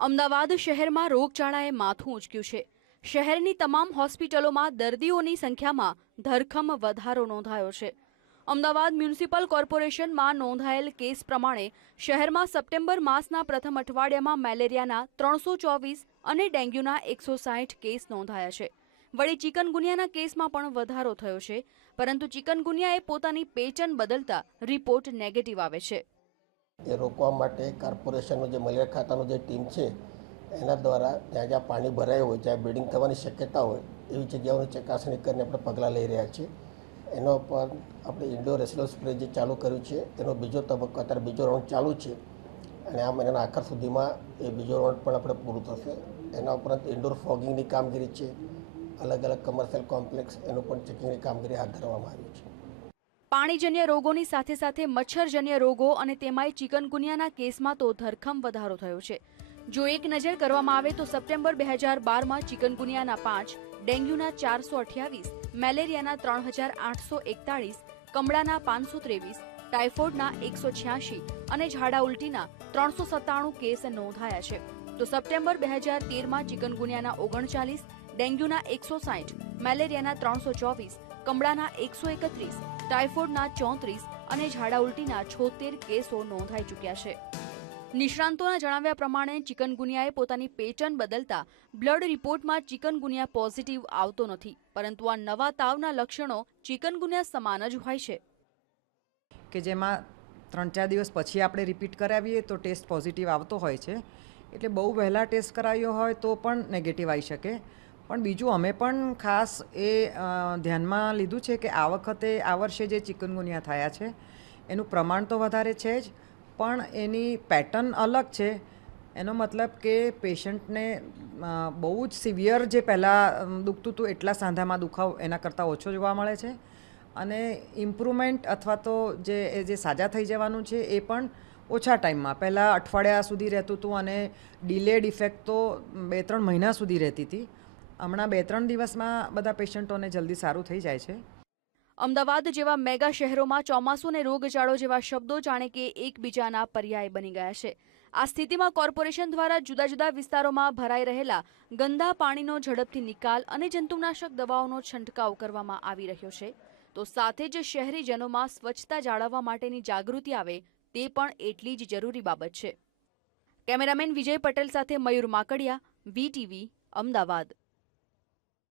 અમદાવાદ શહેરમાં રોગચાળાએ માથું ઉંચક્યું છે. શહેરની તમામ હોસ્પિટલોમાં દર્દીઓની સંખ્યામાં ધરખમ વધારો નોંધાયો છે. અમદાવાદ મ્યુનિસિપલ કોર્પોરેશનમાં નોંધાયેલ કેસ પ્રમાણે શહેરમાં સપ્ટેમ્બર માસના પ્રથમ અઠવાડિયામાં મેલેરિયાના ત્રણસો ચોવીસ અને ડેન્ગ્યુના એકસો સાઠ કેસ નોંધાયા છે. વળી ચિકનગુનિયાના કેસમાં પણ વધારો થયો છે, પરંતુ ચિકનગુનિયાએ પોતાની પેચન બદલતા રિપોર્ટ નેગેટિવ આવે છે. એ રોકવા માટે કોર્પોરેશનનું જે મલેરિયા ખાતાનું જે ટીમ છે, એના દ્વારા જ્યાં જ્યાં પાણી ભરાયું હોય, જ્યાં બિલ્ડિંગ થવાની શક્યતા હોય, એવી જગ્યાઓની ચકાસણી કરીને આપણે પગલાં લઈ રહ્યા છીએ. એનો પર આપણે ઇન્ડોર રેસિડલ સ્પ્રે જે ચાલુ કર્યું છે, એનો બીજો તબક્કો અત્યારે બીજો રાઉન્ડ ચાલુ છે અને આ મહિનાના આખર સુધીમાં એ બીજો રાઉન્ડ પણ આપણે પૂરું થશે. એના ઉપરાંત ઇન્ડોર ફોગિંગની કામગીરી છે અલગ અલગ કમર્શિયલ કોમ્પ્લેક્સ એનું પણ ચેકિંગની કામગીરી હાથ ધરવામાં આવી છે. પાણીજન્ય રોગોની સાથે સાથે મચ્છરજન્ય રોગો અને તેમાંય ચિકનગુનિયાના કેસમાં તો ધરખમ વધારો થયો છે. જો એક નજર કરવામાં આવે તો સપ્ટેમ્બર બે હજાર બારમાં ચિકનગુનિયાના પાંચ, ડેન્ગ્યુના ચારસો અઠ્યાવીસ, મેલેરિયાના ત્રણ હજાર આઠસો એકતાળીસ, કમળાના પાંચસો ત્રેવીસ, ટાઇફોઇડના એકસો છ્યાસી અને ઝાડા ઉલટીના ત્રણસો સત્તાણું કેસ નોંધાયા છે. તો સપ્ટેમ્બર બે હજાર તેરમાં ચિકનગુનિયાના ઓગણચાલીસ, ડેન્ગ્યુના એકસો સાઠ, મેલેરિયાના ત્રણસો ચોવીસ, કમળાના એકસો એકત્રીસ ટાઇફોઇડના ચોત્રીસ અને ઝાડા ઉલટીના છોતેર કેસો નોંધાઈ ચૂક્યા છે. નિષ્ણાંતોના જણાવ્યા પ્રમાણે ચિકનગુનિયાએ પોતાની પેટર્ન બદલતા બ્લડ રિપોર્ટમાં ચિકનગુનિયા પોઝિટિવ આવતો નથી, પરંતુ આ નવા તાવના લક્ષણો ચિકનગુનિયા સમાન જ હોય છે. કે જેમાં ત્રણ ચાર દિવસ પછી આપણે રિપીટ કરાવીએ તો ટેસ્ટ પોઝિટિવ આવતો હોય છે. એટલે બહુ વહેલા ટેસ્ટ કરાવ્યો હોય તો પણ નેગેટિવ આવી શકે. પણ બીજું અમે પણ ખાસ એ ધ્યાનમાં લીધું છે કે આ વખતે, આ વર્ષે જે ચિકનગુનિયા થયા છે, એનું પ્રમાણ તો વધારે છે જ, પણ એની પેટર્ન અલગ છે. એનો મતલબ કે પેશન્ટને બહુ જ સિવિયર જે પહેલાં દુખતું હતું એટલા સાંધામાં દુખાવ એના કરતાં ઓછો જોવા મળે છે. અને ઇમ્પ્રુવમેન્ટ અથવા તો જે, એ જે સાજા થઈ જવાનું છે એ પણ ઓછા ટાઈમમાં. પહેલાં અઠવાડિયા સુધી રહેતું હતું અને ડિલેડ ઇફેક્ટ તો બે ત્રણ મહિના સુધી રહેતી હતી. હમણાં બે ત્રણ દિવસમાં બધા પેશન્ટોને જલ્દી સારું થઈ જાય છે. અમદાવાદ જેવા મેગા શહેરોમાં ચોમાસું અને રોગચાળો જેવા શબ્દો જાણે કે એકબીજાના પર્યાય બની ગયા છે. આ સ્થિતિમાં કોર્પોરેશન દ્વારા જુદા જુદા વિસ્તારોમાં ભરાઈ રહેલા ગંદા પાણીનો ઝડપથી નિકાલ અને જંતુનાશક દવાઓનો છંટકાવ કરવામાં આવી રહ્યો છે. તો સાથે જ શહેરીજનોમાં સ્વચ્છતા જાળવવા માટેની જાગૃતિ આવે તે પણ એટલી જ જરૂરી બાબત છે. કેમેરામેન વિજય પટેલ સાથે મયુર માકડિયા, વીટીવી, અમદાવાદ.